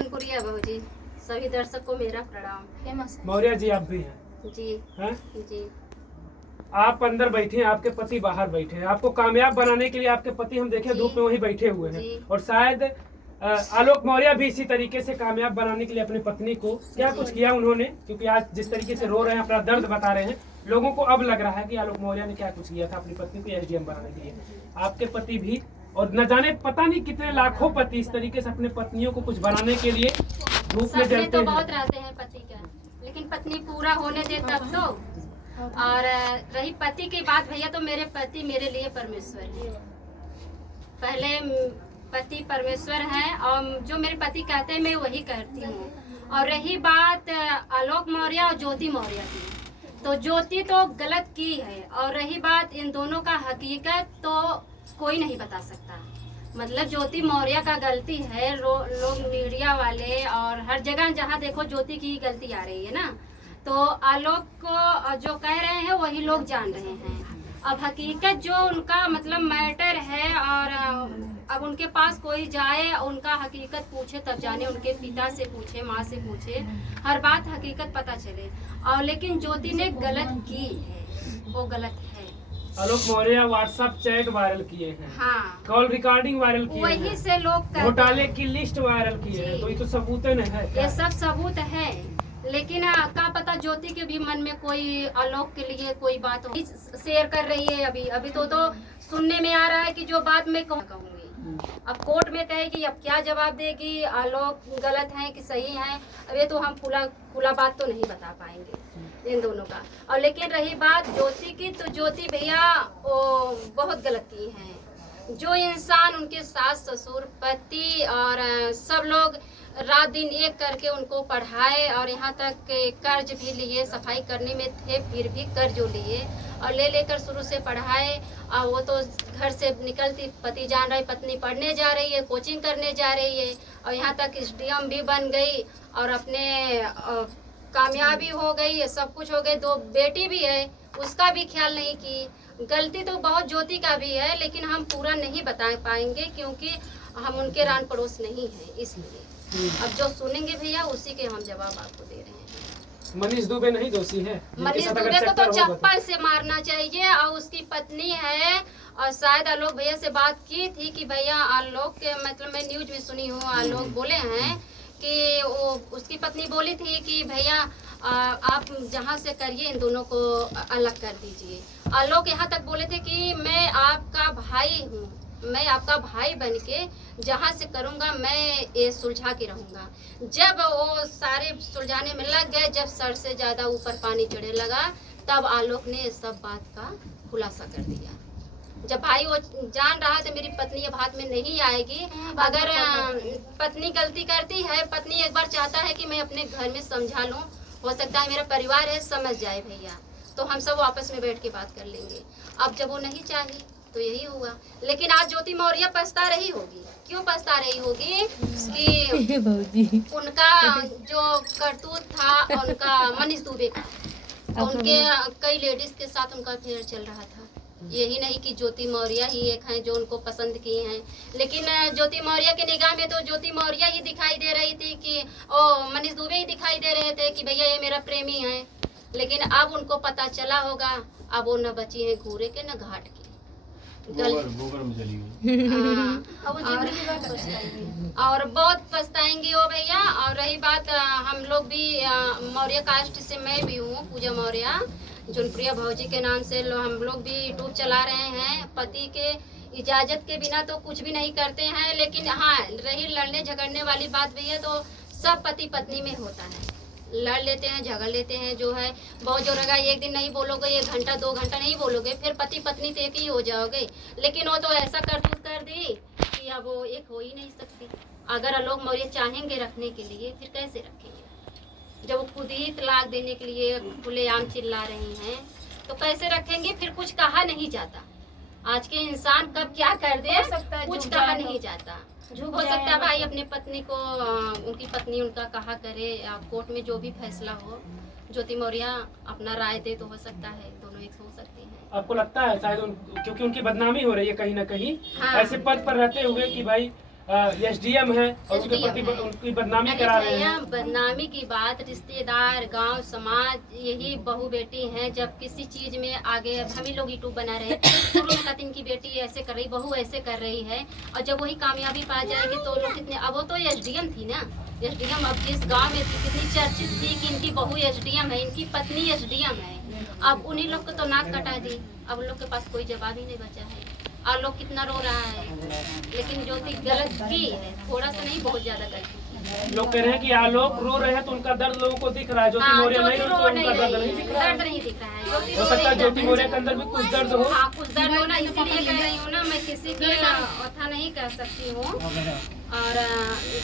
जनपुरिया बहू जी, सभी दर्शक को मेरा प्रणाम। फेमस है। मौर्य जी आप भी हैं? जी हैं? जी। आप अंदर बैठे हैं, आपके पति बाहर बैठे हैं। आपको कामयाब बनाने के लिए आपके पति हम देखे जी। धूप में वहीं बैठे हुए हैं, जी। और शायद आलोक मौर्य भी इसी तरीके से कामयाब बनाने के लिए अपनी पत्नी को क्या कुछ किया उन्होंने, क्योंकि आज जिस तरीके से रो रहे हैं, अपना दर्द बता रहे हैं, लोगों को अब लग रहा है कि आलोक मौर्य ने क्या कुछ किया था अपनी पत्नी को एसडीएम बनाने के लिए। आपके पति भी, और न जाने पता नहीं कितने लाखों पति इस तरीके से अपने पत्नियों को कुछ बनाने के लिए धूप में सपने जलते तो हैं। बहुत रहते हैं पति का, लेकिन पत्नी पूरा होने दे तब तो। और रही पति की बात भैया, तो मेरे पति मेरे लिए परमेश्वर है। पहले पति परमेश्वर है, और जो मेरे पति कहते हैं मैं वही करती हूँ। और रही बात आलोक मौर्य और ज्योति मौर्य की, तो ज्योति तो गलत की है, और रही बात इन दोनों का हकीकत तो कोई नहीं बता सकता। मतलब ज्योति मौर्य का गलती है, लोग मीडिया वाले और हर जगह जहाँ देखो ज्योति की गलती आ रही है ना, तो आलोक को जो कह रहे हैं वही लोग जान रहे हैं। अब हकीकत जो उनका मतलब मैटर है, और अब उनके पास कोई जाए उनका हकीकत पूछे तब जाने, उनके पिता से पूछे, माँ से पूछे, हर बात हकीकत पता चले। और लेकिन ज्योति ने गलत की है, वो गलत है। आलोक मौर्य व्हाट्सएप चैट वायरल किए हैं, हाँ, कॉल रिकॉर्डिंग वायरल किए वही हैं, से लोग कहते घोटाले हैं। की लिस्ट वायरल किए हैं, जी। तो ये तो सबूत है क्या? ये सब सबूत है, लेकिन क्या पता ज्योति के भी मन में कोई आलोक के लिए कोई बात हो, शेयर कर रही है। अभी तो सुनने में आ रहा है कि जो बात मैं कहूँगी, अब कोर्ट में कहेगी, अब क्या जवाब देगी, आलोक गलत है कि सही है, अब ये तो हम खुला बात तो नहीं बता पाएंगे इन दोनों का। और लेकिन रही बात ज्योति की, तो ज्योति भैया वो बहुत गलत की है। जो इंसान उनके सास ससुर पति और सब लोग रात दिन एक करके उनको पढ़ाए, और यहाँ तक कर्ज भी लिए, सफाई करने में थे फिर भी कर्ज लिए, और ले लेकर शुरू से पढ़ाए। और वो तो घर से निकलती पति जान रहा है, पत्नी पढ़ने जा रही है, कोचिंग करने जा रही है, और यहाँ तक एसडीएम भी बन गई, और अपने कामयाबी हो गई, सब कुछ हो गई। 2 बेटी भी है, उसका भी ख्याल नहीं की। गलती तो बहुत ज्योति का भी है, लेकिन हम पूरा नहीं बता पाएंगे क्योंकि हम उनके रान पड़ोस नहीं हैं, इसलिए अब जो सुनेंगे भैया उसी के हम जवाब आपको दे रहे हैं। मनीष दुबे नहीं दोषी है? मनीष दुबे को तो चप्पल से मारना चाहिए, और उसकी पत्नी है, और शायद आलोक भैया से बात की थी कि भैया आलोक के, मतलब मैं न्यूज में सुनी हूँ, आलोक बोले हैं कि वो उसकी पत्नी बोली थी कि भैया आप जहाँ से करिए इन दोनों को अलग कर दीजिए। आलोक यहाँ तक बोले थे कि मैं आपका भाई हूँ, मैं आपका भाई बन के जहाँ से करूँगा मैं ये सुलझा के रहूँगा। जब वो सारे सुलझाने में लग गए, जब सर से ज़्यादा ऊपर पानी चढ़ने लगा, तब आलोक ने सब बात का खुलासा कर दिया। जब भाई वो जान रहा था मेरी पत्नी अब हाथ में नहीं आएगी, अगर पत्नी गलती करती है, पत्नी एक बार चाहता है कि मैं अपने घर में समझा लूँ, हो सकता है मेरा परिवार है समझ जाए भैया, तो हम सब आपस में बैठ के बात कर लेंगे। अब जब वो नहीं चाहिए तो यही हुआ। लेकिन आज ज्योति मौर्य पछता रही होगी। क्यों पछता रही होगी? कि उनका जो करतूत था, उनका मनीष दुबे का, उनके कई लेडीज के साथ उनका अफेयर चल रहा था। यही नहीं कि ज्योति मौर्य ही एक हैं जो उनको पसंद किए हैं, लेकिन ज्योति मौर्य की निगाह में तो ज्योति मौर्य ही दिखाई दे रही थी कि ओ मनीष दुबे ही दिखाई दे रहे थे कि भैया ये मेरा प्रेमी है। लेकिन अब उनको पता चला होगा, अब वो न बची है घूरे के न घाट की, गोबर में चली गई। और बहुत पछताएंगे वो भैया। और रही बात, हम लोग भी मौर्य कास्ट से, मैं भी हूँ पूजा मौर्य, जनप्रिया भौजी के नाम से हम लोग भी यूट्यूब चला रहे हैं। पति के इजाजत के बिना तो कुछ भी नहीं करते हैं, लेकिन हाँ रही लड़ने झगड़ने वाली बात भैया, तो सब पति पत्नी में होता है, लड़ लेते हैं, झगड़ लेते हैं, जो है बहुत जोर रहेगा। एक दिन नहीं बोलोगे, 1 घंटा 2 घंटा नहीं बोलोगे, फिर पति पत्नी तो एक ही हो जाओगे। लेकिन वो तो ऐसा करतूत कर दी कि अब वो एक हो ही नहीं सकती। अगर आलोक मौर्य चाहेंगे रखने के लिए, फिर कैसे रखेंगे? जब वो खुद ही तलाक देने के लिए खुलेआम चिल्ला रही हैं, तो कैसे रखेंगे? फिर कुछ कहा नहीं जाता। आज के इंसान कब क्या कर दे कुछ कहा नहीं जाता। हो सकता है भाई अपने पत्नी को, उनकी पत्नी उनका कहा करे, कोर्ट में जो भी फैसला हो, ज्योति मौर्य अपना राय दे, तो हो सकता है दोनों एक हो सकते हैं। आपको लगता है शायद क्योंकि उनकी बदनामी हो रही है कहीं ना कहीं, हाँ। ऐसे पद पर रहते हुए कि भाई एसडीएम है और उसके प्रति उनकी बदनामी करा रहे हैं। बदनामी की बात, रिश्तेदार, गांव, समाज यही बहू बेटी हैं। जब किसी चीज में आगे, हम ही लोग यूट्यूब बना रहे हैं, शुरू में कहते इनकी बेटी ऐसे कर रही, बहू ऐसे कर रही है, और जब वही कामयाबी पा जाएगी तो लोग कितने, अब वो तो एसडीएम थी ना, एसडीएम अब जिस गांव में थी कितनी चर्चित थी कि इनकी बहू एसडीएम है, इनकी पत्नी एसडीएम है। अब उन्हीं लोग को तो नाक कटा दी, अब उन लोग के पास कोई जवाब ही नहीं बचा है, और लोग कितना रो रहा है। लेकिन जो थी गलत की है, थोड़ा सा नहीं बहुत ज्यादा गलती। लोग कह रहे हैं कि आलोक रो रहे हैं तो उनका दर्द लोगों को दिख रहा है, ज्योति मौर्य नहीं रो तो उनका दर्द नहीं दिख रहा है। दर्द नहीं दिख रहा है। हो सकता है ज्योति मौर्य के अंदर भी कुछ दर्द हो। हाँ, कुछ दर्द हो ना, इसीलिए कह रही हूँ ना, मैं किसी की कथा नहीं कह सकती हूँ। और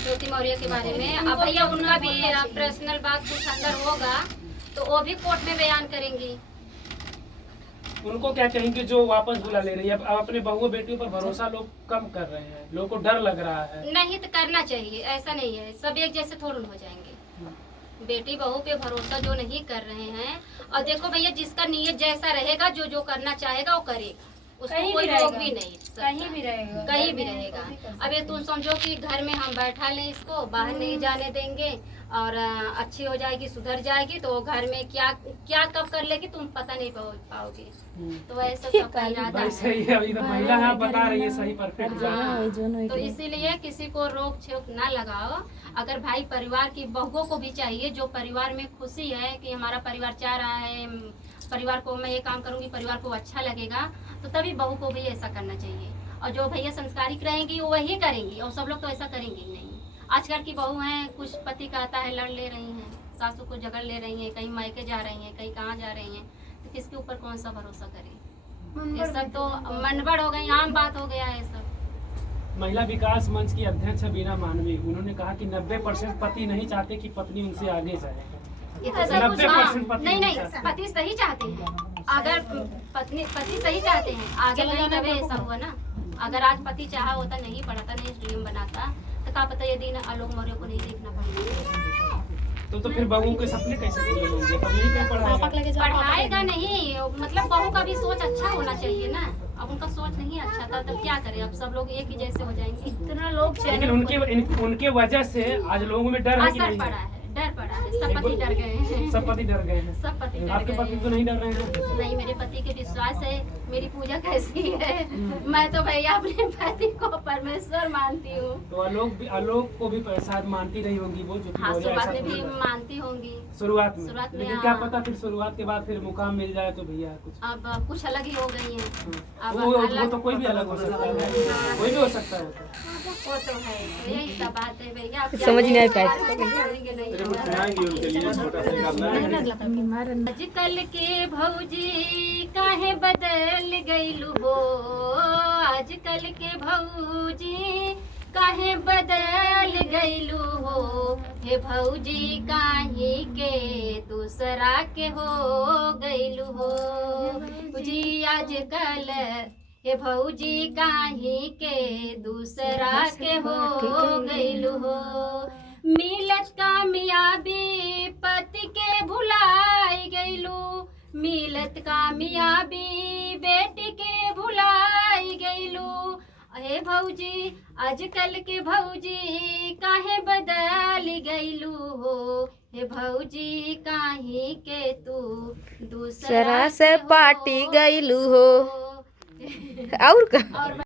ज्योति मौर्य के बारे में अब भैया उनका भी पर्सनल बात कुछ अंदर होगा तो वो भी कोर्ट में बयान करेंगी। उनको क्या कहेंगे जो वापस बुला ले रही है? अब अपने बहुओं बेटियों पर भरोसा लोग कम कर रहे हैं, लोगों को डर लग रहा है। नहीं तो करना चाहिए, ऐसा नहीं है सब एक जैसे थोड़ा हो जाएंगे। बेटी बहू पे भरोसा जो नहीं कर रहे हैं, और देखो भैया जिसका नीयत जैसा रहेगा, जो जो करना चाहेगा वो करेगा, उसको कोई रोक भी नहीं, कहीं भी रहेगा, कहीं भी रहेगा। अब ये तुम समझो कि घर में हम बैठा लें इसको, बाहर नहीं जाने देंगे, और अच्छी हो जाएगी, सुधर जाएगी, तो घर में क्या क्या कब कर लेगी तुम पता नहीं पाओगे। तो ऐसा सब इरादा है। सही है, अभी तो महिला आप बता रही है सही परफेक्ट। हाँ, तो इसीलिए किसी को रोक छोक ना लगाओ। अगर भाई परिवार की बहुओं को भी चाहिए, जो परिवार में खुशी है कि हमारा परिवार चाह रहा है, परिवार को मैं ये काम करूंगी, परिवार को अच्छा लगेगा, तो तभी बहू को भी ऐसा करना चाहिए। और जो भैया संस्कारिक रहेंगी वो वही करेंगी, और सब लोग तो ऐसा करेंगे ही नहीं। आजकल की बहू हैं, कुछ पति कहता है लड़ ले रही हैं, सासू को झगड़ ले रही हैं, कहीं मायके जा रही हैं, कहीं कहाँ जा रही हैं, तो किसके ऊपर कौन सा भरोसा करे? ये सब तो मनबड़ हो गई, आम बात हो गया है सब। महिला विकास मंच की अध्यक्ष बीना मानवी, उन्होंने कहा कि 90% पति नहीं चाहते कि पत्नी उनसे आगे जाए। ये तो सब कुछ, हाँ, 90% पति नहीं पति सही चाहते हैं। अगर पति सही चाहते हैं, आगे नहीं तभी ऐसा हुआ ना। अगर आज पति चाहा होता, नहीं पढ़ाता, नहीं स्ट्रीम बनाता, तो क्या पता ये दिन आलोक मौर्य को नहीं देखना पड़ेगा। तो फिर बहू के सपने कैसे पूरे होंगे? तब नहीं कर पढ़ाएगा नहीं, मतलब बहू का भी सोच अच्छा होना चाहिए ना। अब उनका सोच नहीं अच्छा था, तब क्या करे? अब सब लोग एक ही जैसे हो जाएंगे। इतना लोग लेकिन उनके वजह से आज लोगों में डर है कि असर नहीं? पड़ा है, डर पड़ा है, सब पति डर गए हैं। सब पति डर गए हैं। सब पति डर आपके गए पति हैं। तो नहीं डर रहे हैं? नहीं, मेरे पति के विश्वास है, मेरी पूजा कैसी है। मैं तो भैया अपने पति को परमेश्वर मानती हूँ। तो आलोक को भी शायद मानती रही होंगी वो, जो हाँ, शुरुआत में भी मानती होंगी। शुरुआत में लेकिन क्या हाँ। पता फिर शुरुआत के बाद फिर मुकाम मिल जाए तो भैया कुछ अब कुछ अलग ही हो गई है। अब वो तो कोई भी अलग हो सकता है, कोई भी हो सकता है वो तो है, तो यही सब बात है भैया। अब समझ नहीं आ पाया। आजकल के भौजी काहे बदल गइलू हो, आजकल के भौजी काहे बदल गइलू हो, हे भौजी काहे के दूसरा के हो गइलू हो। भौजी आजकल हे भौजी काहे के दूसरा के हो गइलू हो। मिलत कामयाबी पति के भुलाई गइलू, मिलत कामयाबी बेटी के भुलाई गइलू। हे भौजी आजकल के भौजी काहे बदल गइलू हो, हे भौजी काहे के तू दूसरा सरा से पार्टी गइलू हो। और का